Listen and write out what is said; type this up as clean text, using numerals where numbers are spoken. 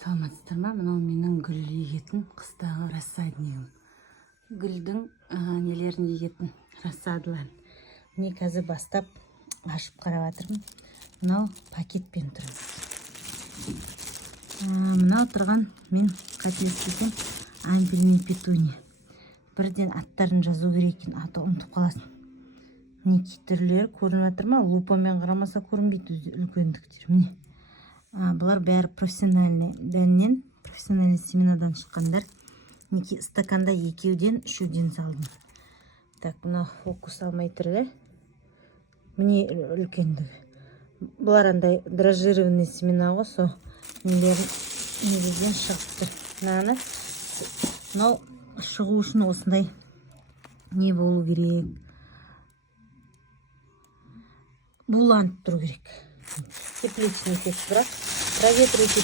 Саламатсыздар ма? Мынау менің гүл егетін қыстағы рассаднигім. Гүлдің нелерін егетін рассадыларын. Міне қазір бастап ашып қарап жатырмын. Мынау пакетпен тұр. Мынау тұрған мен қателеспесем ампельный петуния. Бірден аттарын жазу керек екен, аты ұмытып қаласың. Мінекей түрлері көрініп жатыр ма? Лупамен қарамаса көрінбейді үлкендіктер. Міне. Бұлар бәрі профессиональный дәннен, профессиональный семенадан шыққандар. Мінекей стаканда екеуден, үшеуден салдым. Так, мына фокус алмай тұрды. Міне үлкендігі. Бұлар андай дрожжированный семена ғой, со нелерін негізден шығыпты. Мынаны, мынау шығу үшін осындай не болу керек? Буланып тұру керек. Тепличный эффект, бірақ проветривать